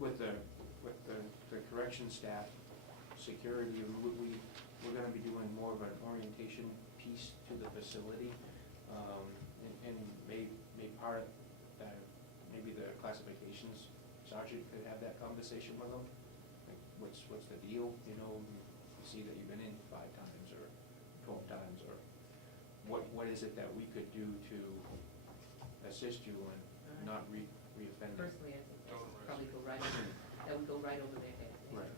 with the correction staff, security, we're gonna be doing more of an orientation piece to the facility, and may part of that, maybe the classifications sergeant could have that conversation with them. Like, what's the deal, you know, you see that you've been in 5 times or 12 times, or what is it that we could do to assist you and not reoffend? Personally, I think that would probably go right over, that would go right over their head. Right.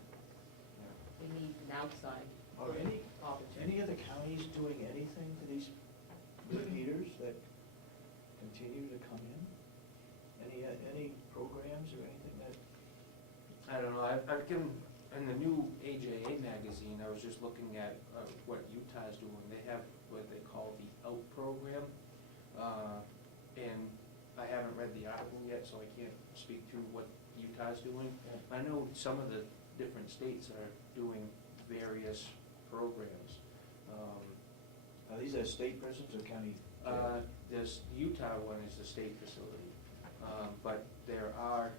They need an outside Are any opportunity. other counties doing anything to these repeaters that continue to come in? Any programs or anything that? I don't know, I've given, in the new AJA magazine, I was just looking at what Utah's doing. They have what they call the OUT program, and I haven't read the article yet, so I can't speak to what Utah's doing. I know some of the different states are doing various programs. Are these state prisons or county? This Utah one is the state facility, but there are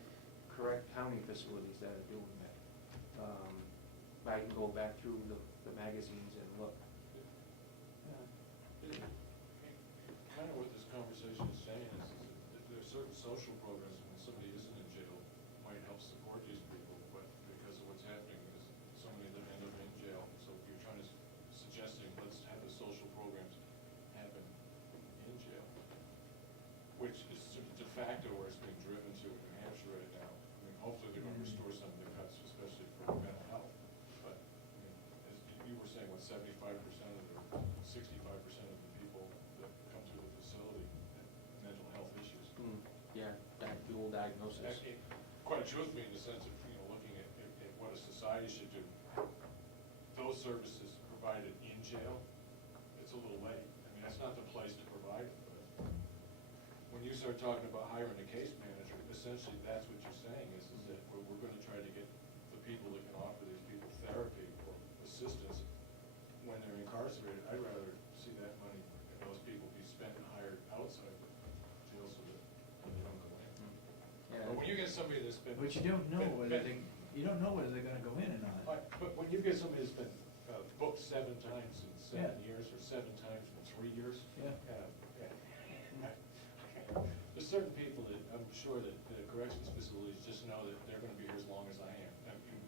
correct county facilities that are doing that. I can go back through the magazines and look. Kind of what this conversation is saying is that there are certain social programs when somebody isn't in jail might help support these people, but because of what's happening is so many of them end up in jail. So you're trying to suggesting let's have the social programs happen in jail, which is de facto where it's being driven to in New Hampshire right now. I mean, hopefully they're going to restore some of the cuts, especially for mental health. But I mean, as you were saying, what 75% or 65% of the people that come to the facility have mental health issues. Yeah, dual diagnosis. Quite truthfully, in the sense of looking at what a society should do. Those services provided in jail, it's a little late. I mean, that's not the place to provide it. But when you start talking about hiring a case manager, essentially that's what you're saying is that we're going to try to get the people that can offer these people therapy or assistance when they're incarcerated. I'd rather see that money and those people be spent and hired outside jail so that they don't go in. Yeah. But when you get somebody that's been. But you don't know whether they're gonna go in or not. But when you get somebody that's been booked 7 times in 7 Yeah. years or 7 times in 3 years. Yeah. There's certain people that I'm sure that the corrections facilities just know that they're gonna be here as long as I am. I mean,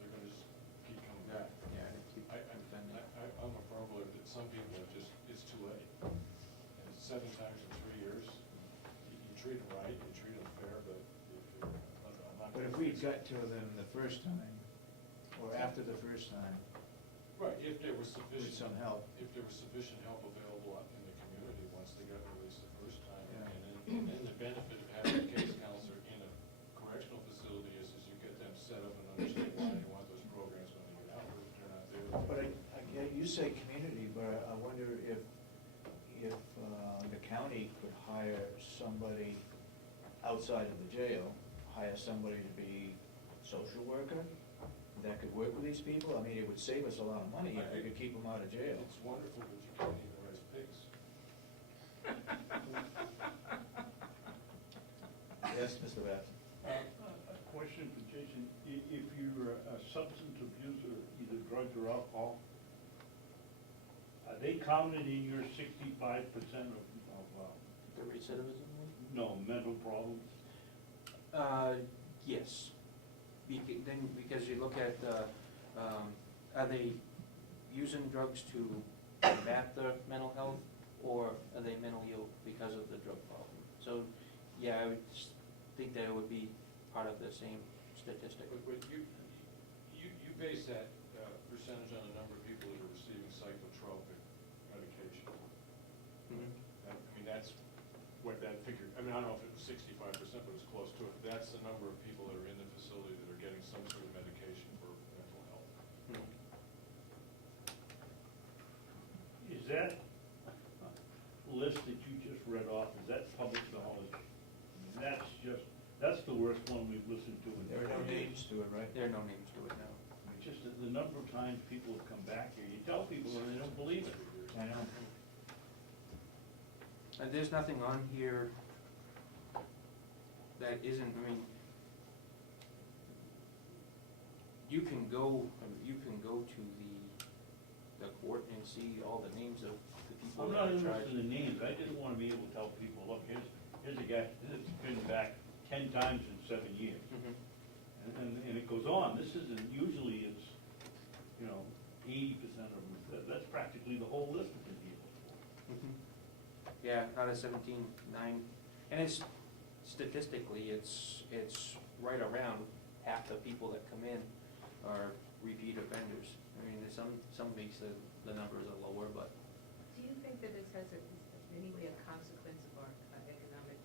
they're gonna just keep coming back. Yeah, keep I'm a firm believer that some people are just, it's too late. And 7 times in 3 years, you treat them right, you treat them fair, but I'm not. But if we got to them the first time, or after the first time, Right, if there was sufficient. with some help. If there was sufficient help available out in the community once they got released the first time. Yeah. And then the benefit of having a case counselor in a correctional facility is you get them set up and understand why they want those programs when they get out, or if they're not there. But I get, you say community, but I wonder if the county could hire somebody outside of the jail, hire somebody to be social worker that could work with these people. I mean, it would save us a lot of money if we could keep them out of jail. It's wonderful, but you can't even raise pigs. Yes, Mr. Batson? A question for Jason. If you're a substance abuser, either drugs or alcohol, are they counted in your 65% of The recidivism one? no, mental problems? Yes. Because you look at, are they using drugs to combat their mental health, or are they mentally ill because of the drug problem? So, yeah, I would just think that it would be part of the same statistic. But you base that percentage on the number of people that are receiving psychotropic medication. I mean, that's what that figure, I mean, I don't know if it was 65%, but it was close to it. That's the number of people that are in the facility that are getting some sort of medication for mental health. Is that list that you just read off, is that public knowledge? I mean, that's the worst one we've listened to. There are no names to it, right? There are no names to it now. It's just that the number of times people have come back here, you tell people and they don't believe it. I know. And there's nothing on here that isn't, I mean, go to the court and see all the names of the people I'm that not are interested charged. in the names, I just wanna be able to tell people, look, here's a guy that's been back 10 times in 7 years. Mhm. And it goes on, this isn't, usually it's, 80% of them, that's practically the whole list of the people. Mhm. Yeah, out of 17, 9, and it's, statistically, it's right around half the people that come in are repeat offenders. I mean, there's some weeks the numbers are lower, but Do you think that this has in any way a consequence of our economic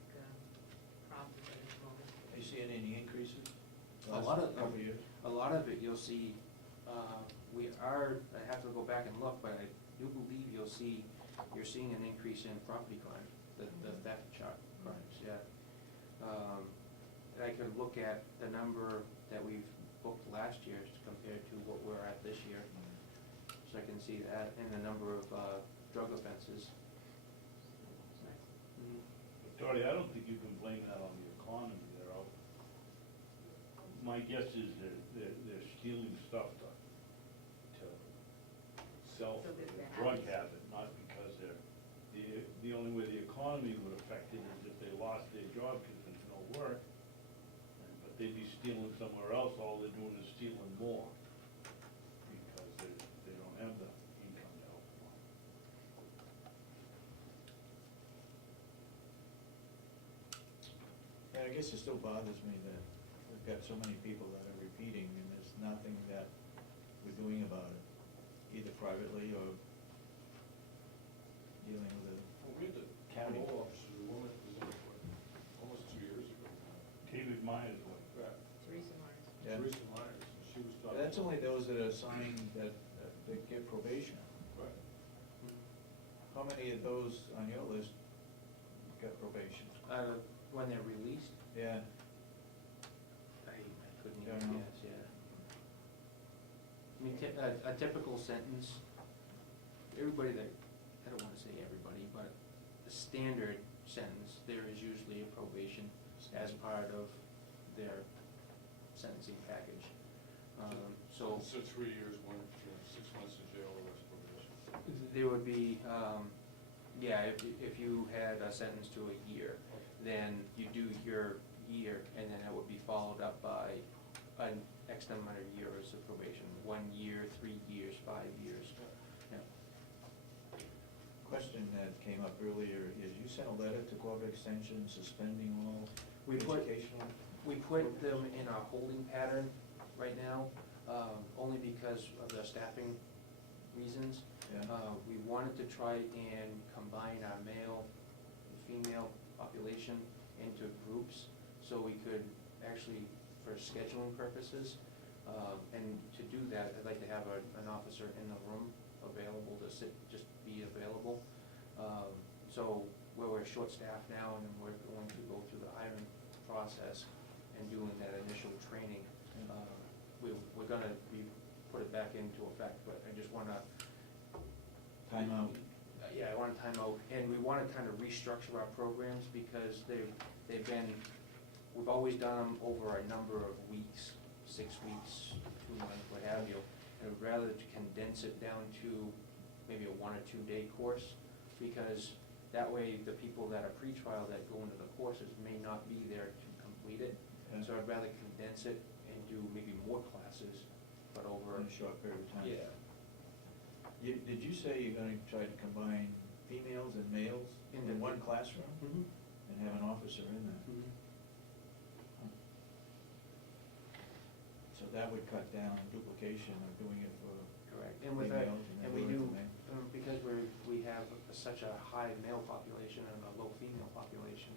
problems at this moment? Are you seeing any increases? A lot of, Couple years? a lot of it you'll see, I have to go back and look, but I do believe you're seeing an increase in property crime, the theft crimes, yeah. I could look at the number that we've booked last year compared to what we're at this year. So I can see that, and the number of drug offenses. Mhm. Dory, I don't think you can blame that on the economy. My guess is they're stealing stuff to sell So for that their they're drug habits. habit, not because the only way the economy would affect it is if they lost their job because there's no work. But they'd be stealing somewhere else, all they're doing is stealing more because they don't have the income to help them out. Yeah, I guess it still bothers me that we've got so many people that are repeating, and there's nothing that we're doing about it, either privately or dealing with it. Well, we had the County. parole officer, the woman that was in it, what, almost 2 years ago now. David Myers, what? Teresa Myers. Yeah. Teresa Myers, and she was talking. That's only those that are assigned that get probation. Right. How many of those on your list got probation? When they're released, Yeah, I couldn't Don't even know. guess, yeah. I mean, a typical sentence, everybody that, I don't wanna say everybody, but the standard sentence, there is usually a probation as part of their sentencing package. So So 3 years, 6 months in jail, or less probation. there would be, yeah, if you had a sentence to a year, then you do your year, and then it would be followed up by an X number of years of probation, 1 year, 3 years, 5 years. Yeah. question that came up earlier is you sent a letter to Cooperative Extension suspending all We put- educational? We put them in a holding pattern right now, only because of the staffing reasons. Yeah. We wanted to try and combine our male and female population into groups, so we could actually, for scheduling purposes, and to do that, I'd like to have an officer in the room available to sit, just be available. So where we're short-staffed now, and we're going to go through the hiring process and doing that initial training, we're gonna put it back into effect, but I just wanna. Time out. Yeah, I want to time out, and we want to kind of restructure our programs because they've been, we've always done them over a number of weeks, 6 weeks, 2 months, what have you. And I'd rather to condense it down to maybe a 1 or 2 day course, because that way the people that are pretrial that go into the courses may not be there to complete it. Yeah. So I'd rather condense it and do maybe more classes, but over. In a short period of time. Yeah. Did you say you're gonna try to combine females and males In in the- one classroom Mhm. and have an officer in there? Mhm. Huh. So that would cut down duplication of doing it for Correct, and with our, females and and then we doing it do, for men. because we have such a high male population and a low female population,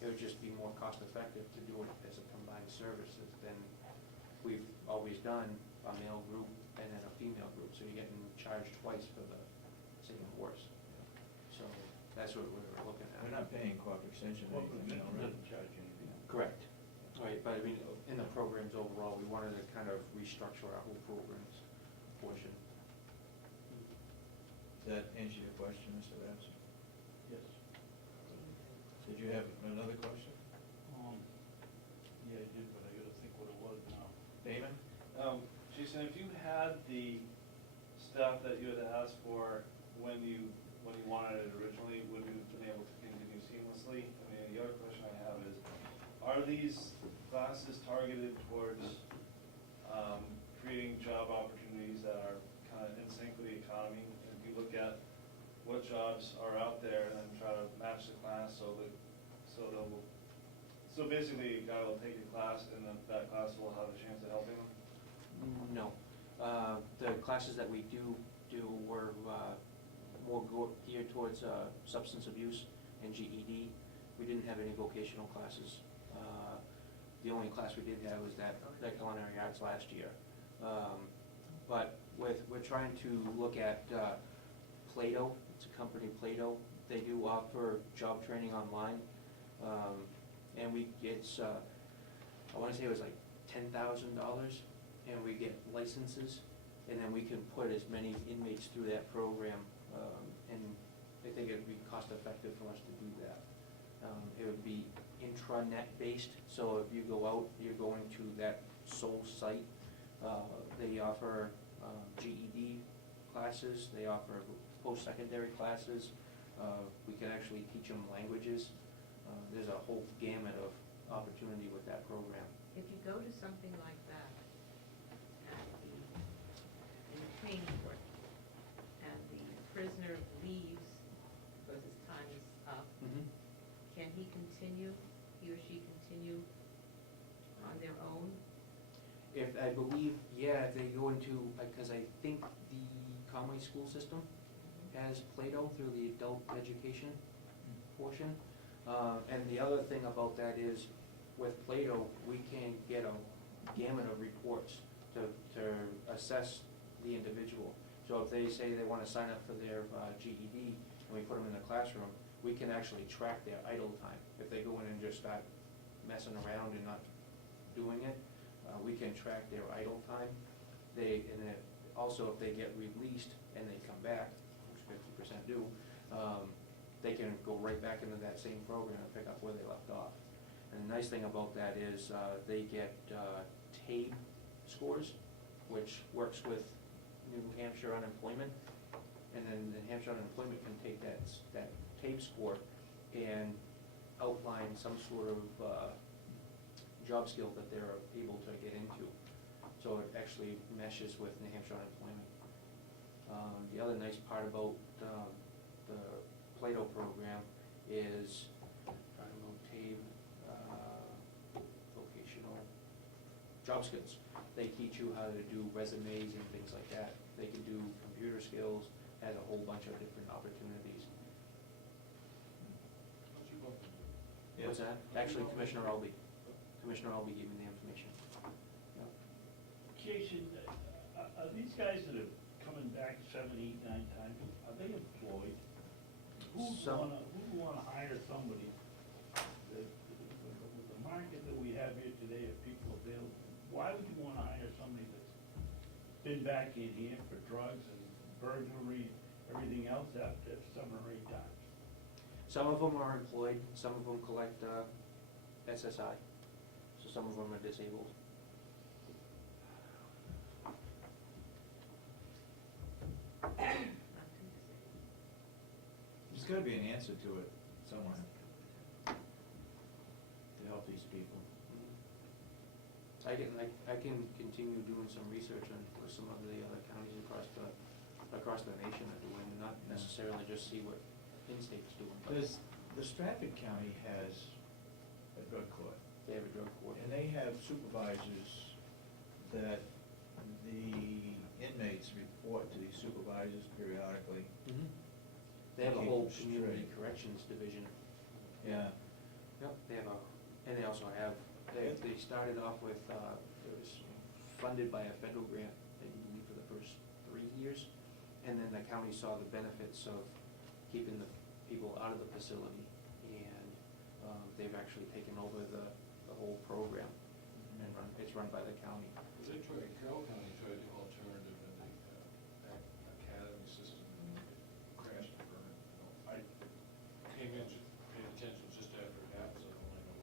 it would just be more cost effective to do it as a combined services than we've always done, a male group and then a female group, so you're getting charged twice for the same course. So that's what we were looking at. We're not paying Cooperative Extension Well, anything, it you know, right? doesn't charge anything. Correct, right, but I mean, in the programs overall, we wanted to kind of restructure our whole programs portion. Does that answer your question, Mr. Babson? Yes. Did you have another question? Yeah, I did, but I gotta think what it was now. Damon? Jason, Jason, if you had the staff that you had asked for when you wanted it originally, would you have been able to continue seamlessly? I mean, the other question I have is, are these classes targeted towards creating job opportunities that are kind of in sync with the economy? And if you look at what jobs are out there and then try to match the class so basically a guy will take a class and then that class will have a chance of helping him? No. The classes that we do were more geared towards substance abuse and GED. We didn't have any vocational classes. The only class we did have was that culinary arts last year. But we're trying to look at Play-Doh. It's a company, Play-Doh. They do offer job training online. And it's, I want to say it was like $10,000, and we get licenses, and then we can put as many inmates through that program, and I think it would be cost effective for us to do that. It would be intranet based, so if you go out, you're going to that sole site. They offer GED classes, they offer post-secondary classes. We can actually teach them languages. There's a whole gamut of opportunity with that program. If you go to something like that in the training court, and the prisoner leaves because his time is up, can he or she continue on their own? If, I believe, yeah, if they go into, because I think the Conway school system has Play-Doh through the adult education portion. And the other thing about that is, with Play-Doh, we can get a gamut of reports to assess the individual. So if they say they want to sign up for their GED, and we put them in the classroom, we can actually track their idle time. If they go in and just start messing around and not doing it, we can track their idle time. Also, if they get released and they come back, which 50% do, they can go right back into that same program and pick up where they left off. And the nice thing about that is they get TABE scores, which works with New Hampshire unemployment. And then the New Hampshire unemployment can take that TABE score and outline some sort of job skill that they're able to get into. So it actually meshes with New Hampshire unemployment. The other nice part about the Play-Doh program is, TABE, vocational job skills. They teach you how to do resumes and things like that. They can do computer skills, has a whole bunch of different opportunities. What'd you bump into? Yeah. What's that? Actually, Commissioner Albee gave me the information. Yep. Jason, are these guys that are coming back 7, 8, 9 times, are they employed? Who wanna hire somebody that, with the market that we have here today of people available, why would you wanna hire somebody that's been back in here for drugs and burglary, everything else after 7 or 8 times? Some of them are employed, some of them collect SSI, so some of them are disabled. Not too disabled. There's gotta be an answer to it somewhere to help these people. I can continue doing some research on what some of the other counties across the nation are doing, not necessarily just see what in-state's doing. But The Stratford County has a drug court, they have a drug court. and they have supervisors that the inmates report to these supervisors periodically. They have a Keep whole them community straight. corrections division. Yeah. Yep, and they also have, they started off with, it was funded by a federal grant, I believe, for the first 3 years. And then the county saw the benefits of keeping the people out of the facility, and they've actually taken over the whole program, and it's run by the county. They tried, Carroll County